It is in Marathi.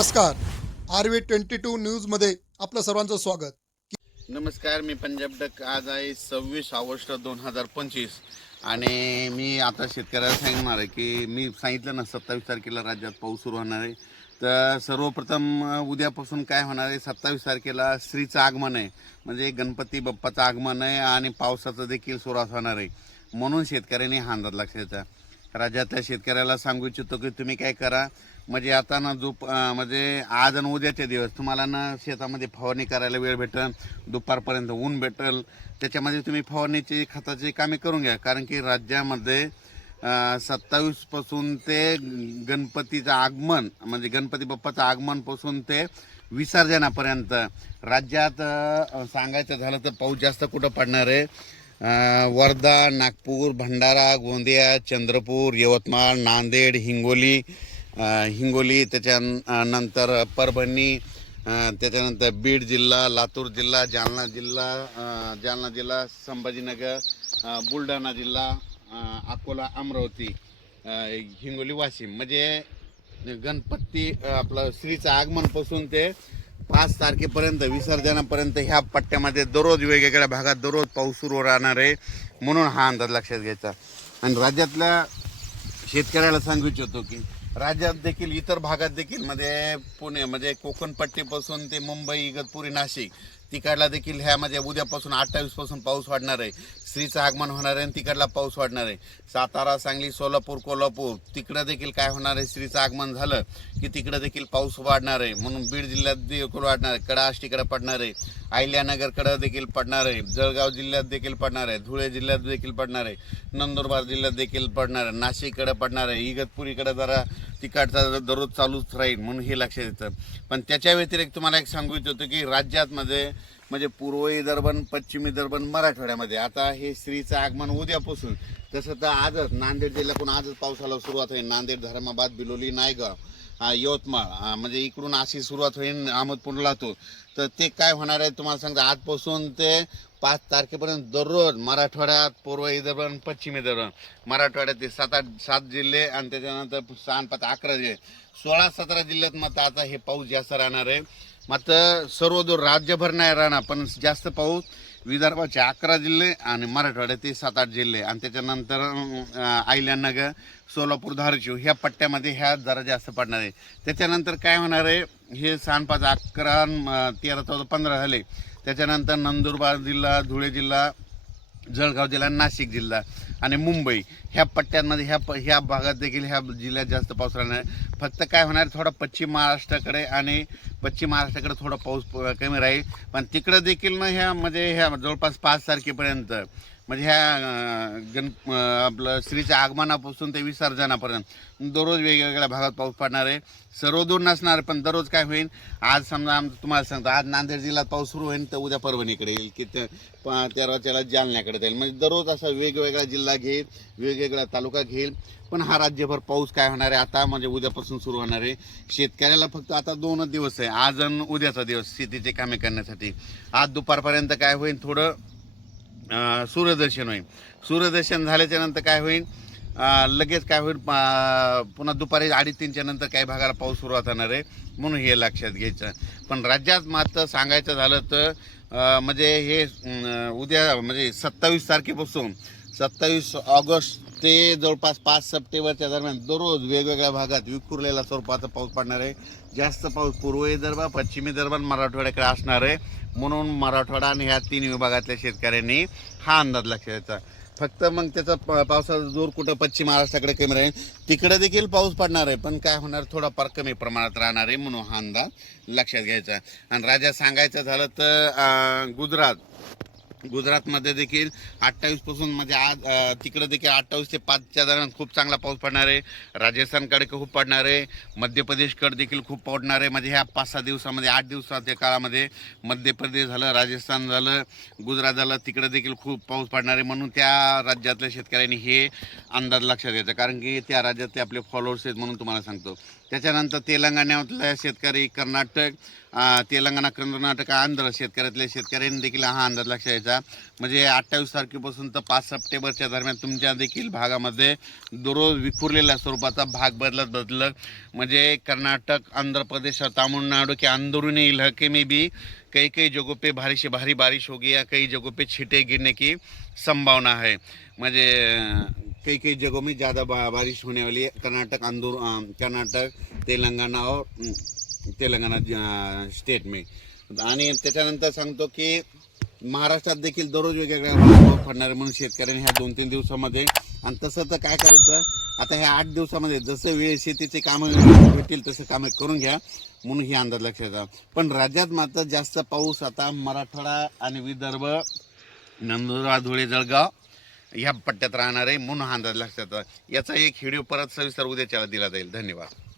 नमस्कार आर व्ही ट्वेंटी टू न्यूजमध्ये आपलं सर्वांचं स्वागत नमस्कार मी पंजाब डक आज आहे सव्वीस ऑगस्ट दोन हजार पंचवीस आणि मी आता शेतकऱ्याला सांगणार आहे की मी सांगितलं ना सत्तावीस तारखेला राज्यात पाऊस सुरू होणार आहे तर सर्वप्रथम उद्यापासून काय होणार आहे सत्तावीस तारखेला श्रीचं आगमन आहे म्हणजे गणपती बाप्पाचं आगमन आहे आणि पावसाचं देखील सुरुवात होणार आहे म्हणून शेतकऱ्यांनी हा अंदाज लक्षायचा राज्यातल्या शेतकऱ्याला सांगू इच्छितो की तुम्ही काय करा म्हणजे आता ना दुप म्हणजे आज आणि उद्याचे दिवस तुम्हाला ना शेतामध्ये फवारणी करायला वेळ भेटल दुपारपर्यंत ऊन भेटल त्याच्यामध्ये तुम्ही फवारणीची खताची कामे करून घ्या कारण की राज्यामध्ये सत्तावीसपासून ते गणपतीचं आगमन म्हणजे गणपती बाप्पाचं आगमनपासून ते विसर्जनापर्यंत राज्यात सांगायचं झालं तर पाऊस जास्त कुठं पडणार आहे वर्धा नागपूर भंडारा गोंदिया चंद्रपूर यवतमाळ नांदेड हिंगोली हिंगोली त्याच्यानंतर परभणी त्याच्यानंतर बीड जिल्हा लातूर जिल्हा जालना जिल्हा जालना जिल्हा संभाजीनगर बुलढाणा जिल्हा अकोला अमरावती हिंगोली वाशिम म्हणजे गणपती आपलं श्रीचं आगमनपासून ते पाच तारखेपर्यंत विसर्जनापर्यंत ह्या पट्ट्यामध्ये दररोज वेगवेगळ्या भागात दररोज पाऊस सुरू राहणार आहे म्हणून हा अंदाज लक्षात घ्यायचा आणि राज्यातल्या शेतकऱ्याला सांगू इच्छितो की राज्यात देखील इतर भागात देखील म्हणजे पुणे म्हणजे कोकणपट्टीपासून ते मुंबई इगतपुरी नाशिक तिकडला देखील ह्या म्हणजे उद्यापासून अठ्ठावीसपासून पाऊस वाढणार आहे स्त्रीचं आगमन होणार आहे आणि तिकडला पाऊस वाढणार आहे सातारा सांगली सोलापूर कोल्हापूर तिकडं देखील काय होणार आहे स्त्रीचं आगमन झालं की तिकडं देखील पाऊस वाढणार आहे म्हणून बीड जिल्ह्यात देखील वाढणार आहे कडाष्टीकडं पडणार आहे अहिल्यानगरकडं देखील पडणार आहे जळगाव जिल्ह्यात देखील पडणार आहे धुळे जिल्ह्यात देखील पडणार आहे नंदुरबार जिल्ह्यात देखील पडणार आहे नाशिककडं पडणार आहे इगतपुरीकडं जरा तिकडचा दररोज चालूच राहील म्हणून हे लक्षात येतं पण त्याच्या व्यतिरिक्त तुम्हाला एक सांगू इच्छितो की राज्यातमध्ये म्हणजे पूर्व विदर्भन पश्चिम विदर्भन मराठवाड्यामध्ये आता हे स्त्रीचं आगमन उद्यापासून तसं तर आजच नांदेड जिल्ह्यातून आजच पावसाला सुरुवात होईल नांदेड धर्माबाद बिलोली नायगाव यवतमाळ म्हणजे इकडून अशी सुरुवात होईल अहमदपूरला तो तर ते काय होणार आहे तुम्हाला सांगता आजपासून ते पाच तारखेपर्यंत दररोज मराठवाड्यात पूर्व विदर्भन पश्चिम विदर्भन मराठवाड्यात ते सात आठ सात जिल्हे आणि त्याच्यानंतर सहा अकरा जिल्हे सोळा सतरा जिल्ह्यात मग आता हे पाऊस जास्त राहणार आहे मात्र सर्व राज्यभर नाही राहणार पण जास्त पाऊस विदर्भाचे अकरा जिल्हे आणि मराठवाड्यातील सात आठ जिल्हे आणि त्याच्यानंतर आयल्यानगर सोलापूर धारशिव ह्या पट्ट्यामध्ये ह्या जरा जास्त पडणार आहे त्याच्यानंतर काय होणार आहे हे पाच अकरा तेरा चौदा पंधरा झाले त्याच्यानंतर नंदुरबार जिल्हा धुळे जिल्हा जळगाव जिल्हा नाशिक जिल्हा आणि मुंबई ह्या पट्ट्यांमध्ये ह्या प ह्या भागात देखील ह्या जिल्ह्यात जास्त पाऊस राहणार फक्त काय होणार थोडा पश्चिम महाराष्ट्राकडे आणि पश्चिम महाराष्ट्राकडे थोडा पाऊस कमी राहील पण तिकडं देखील ना ह्या म्हणजे ह्या जवळपास पाच तारखेपर्यंत म्हणजे ह्या गण आपलं श्रीच्या आगमनापासून ते विसर्जनापर्यंत दररोज वेगवेगळ्या भागात पाऊस पडणार आहे सर्व दूर नसणार पण दररोज काय होईल आज समजा आम तुम्हाला सांगतो आज नांदेड जिल्ह्यात पाऊस सुरू होईल तर उद्या परभणीकडे येईल की त्याला जालन्याकडे जाईल म्हणजे दररोज असा वेगवेगळा जिल्हा घेईल वेगवेगळा तालुका घेईल पण हा राज्यभर पाऊस काय होणार आहे आता म्हणजे उद्यापासून सुरू होणार आहे शेतकऱ्याला फक्त आता दोनच दिवस आहे आज आणि उद्याचा दिवस शेतीचे कामे करण्यासाठी आज दुपारपर्यंत काय होईल थोडं सूर्यदर्शन होईल सूर्यदर्शन झाल्याच्यानंतर काय होईल लगेच काय होईल पुन्हा दुपारी अडीच नंतर काही भागाला पाऊस सुरुवात होणार आहे म्हणून हे लक्षात घ्यायचं पण राज्यात मात्र सांगायचं झालं तर म्हणजे हे उद्या म्हणजे सत्तावीस तारखेपासून सत्तावीस ऑगस्ट ते जवळपास पाच सप्टेंबरच्या दरम्यान दररोज वेगवेगळ्या भागात विखुरलेला स्वरूपाचा पाऊस पडणार आहे जास्त पाऊस पूर्व विदर्भ पश्चिमी विदर्भात मराठवाड्याकडे असणार आहे म्हणून मराठवाडा आणि ह्या तीन विभागातल्या शेतकऱ्यांनी हा अंदाज लक्षात यायचा फक्त मग त्याचा पावसाचा जोर कुठं पश्चिम महाराष्ट्राकडे कमी राहील तिकडे देखील पाऊस पडणार आहे पण काय होणार थोडाफार कमी प्रमाणात राहणार आहे म्हणून हा अंदाज लक्षात घ्यायचा आणि राजा सांगायचं झालं तर गुजरात गुजरातमध्ये देखील अठ्ठावीसपासून म्हणजे आज तिकडे देखील अठ्ठावीस ते पाचच्या दरम्यान खूप चांगला पाऊस पडणार आहे राजस्थानकडे खूप पडणार आहे मध्य प्रदेशकडे देखील खूप पडणार आहे म्हणजे ह्या पाच सहा दिवसामध्ये आठ दिवसाच्या काळामध्ये मध्य प्रदेश झालं राजस्थान झालं गुजरात झालं तिकडे देखील खूप पाऊस पडणार आहे म्हणून त्या राज्यातल्या शेतकऱ्यांनी हे अंदाज लक्षात घ्यायचा कारण की त्या राज्यातले आपले फॉलोअर्स आहेत म्हणून तुम्हाला सांगतो त्याच्यानंतर तेलंगणातला शेतकरी कर्नाटक तेलंगणा कर्नाटक आंध्र शेतकऱ्यातल्या शेतकऱ्यांनी देखील हा अंदाज लक्ष यायचा म्हणजे अठ्ठावीस तारखेपासून तर पाच सप्टेंबरच्या दरम्यान तुमच्या देखील भागामध्ये दररोज विखुरलेल्या स्वरूपाचा भाग बदलत बदलत म्हणजे कर्नाटक आंध्र प्रदेश तामिळनाडू की के इलाके में बी काही काही जगोपे पे भारी भारी बारिश होगी या काही जगोपे पे छिटे की संभावना आहे म्हणजे कई कई जगहों में ज़्यादा बारिश होने वाली है कर्नाटक आंदोर कर्नाटक तेलंगणा और तेलंगाना स्टेट में आणि त्याच्यानंतर सांगतो की महाराष्ट्रात देखील दररोज वेगवेगळ्या पडणारे म्हणून शेतकऱ्यांनी ह्या दोन तीन दिवसामध्ये आणि तसं तर काय करायचं आता ह्या आठ दिवसामध्ये जसं वेळ शेतीचे कामं भेटतील तसं कामं करून घ्या म्हणून ही अंदाज लक्षात पण राज्यात मात्र जास्त पाऊस आता मराठवाडा आणि विदर्भ नंदुरबार धुळे जळगाव ह्या पट्ट्यात राहणार आहे म्हणून अंदाज लक्षात याचा एक व्हिडिओ परत सविस्तर उद्याच्याला दिला जाईल धन्यवाद